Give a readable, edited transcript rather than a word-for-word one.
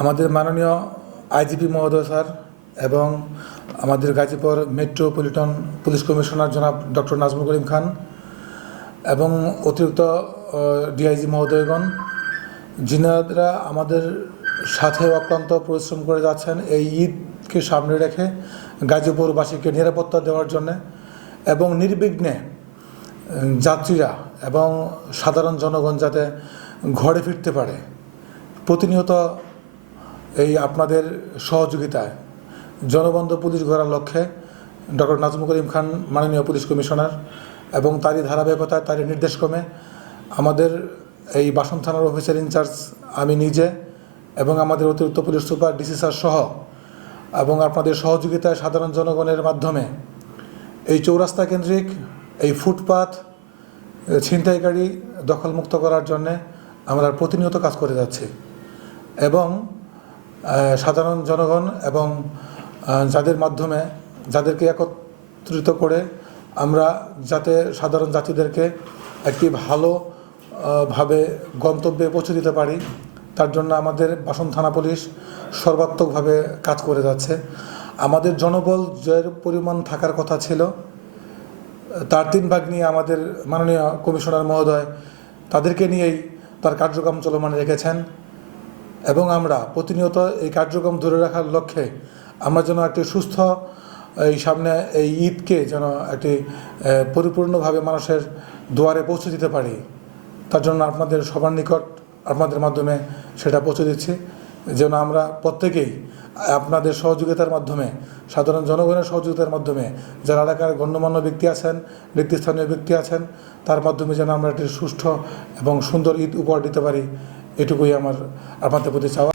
আমাদের মাননীয় আইজিপি মহোদয় স্যার এবং আমাদের গাজীপুর মেট্রোপলিটন পুলিশ কমিশনার জনাব ডক্টর নাজমুল করিম খান এবং অতিরিক্ত ডিআইজি মহোদয়গণ, যিনারা আমাদের সাথে অক্লান্ত পরিশ্রম করে যাচ্ছেন এই ঈদকে সামনে রেখে গাজীপুরবাসীকে নিরাপত্তা দেওয়ার জন্যে এবং নির্বিঘ্নে যাত্রীরা এবং সাধারণ জনগণ যাতে ঘরে ফিরতে পারে, প্রতিনিয়ত এই আপনাদের সহযোগিতায় জনবন্ধ পুলিশ গড়ার লক্ষ্যে ডক্টর নাজমুল করিম খান মাননীয় পুলিশ কমিশনার এবং তারই ধারাবাহিকতায় তারই নির্দেশক্রমে আমাদের এই বাসন থানার অফিসার ইনচার্জ আমি নিজে এবং আমাদের অতিরিক্ত পুলিশ সুপার ডিসি স্যার সহ এবং আপনাদের সহযোগিতায় সাধারণ জনগণের মাধ্যমে এই চৌরাস্তা কেন্দ্রিক এই ফুটপাত ছিনতাইকারী দখলমুক্ত করার জন্যে আমরা প্রতিনিয়ত কাজ করে যাচ্ছি এবং সাধারণ জনগণ এবং যাদের মাধ্যমে যাদেরকে একত্রিত করে আমরা যাতে সাধারণ যাত্রীদেরকে একটি ভালোভাবে গন্তব্যে পৌঁছে দিতে পারি, তার জন্য আমাদের বাসন থানা পুলিশ সর্বাত্মকভাবে কাজ করে যাচ্ছে। আমাদের জনবল যে পরিমাণ থাকার কথা ছিল তার 3 ভাগ নিয়ে আমাদের মাননীয় কমিশনার মহোদয় তাদেরকে নিয়েই তার কার্যক্রম চলমান রেখেছেন এবং আমরা প্রতিনিয়ত এই কার্যক্রম ধরে রাখার লক্ষ্যে আমরা যেন একটি সুস্থ এই সামনে এই ঈদকে যেন একটি পরিপূর্ণভাবে মানুষের দুয়ারে পৌঁছে দিতে পারি, তার জন্য আপনাদের সবার নিকট আপনাদের মাধ্যমে সেটা পৌঁছে দিচ্ছি যেন আমরা প্রত্যেকেই আপনাদের সহযোগিতার মাধ্যমে, সাধারণ জনগণের সহযোগিতার মাধ্যমে, যারা এলাকার গণ্যমান্য ব্যক্তি আছেন, নেতৃস্থানীয় ব্যক্তি আছেন, তার মাধ্যমে যেন আমরা একটি সুষ্ঠু এবং সুন্দর ঈদ উপহার দিতে পারি, এটুকুই আমার আপনাদের প্রতি চাওয়া।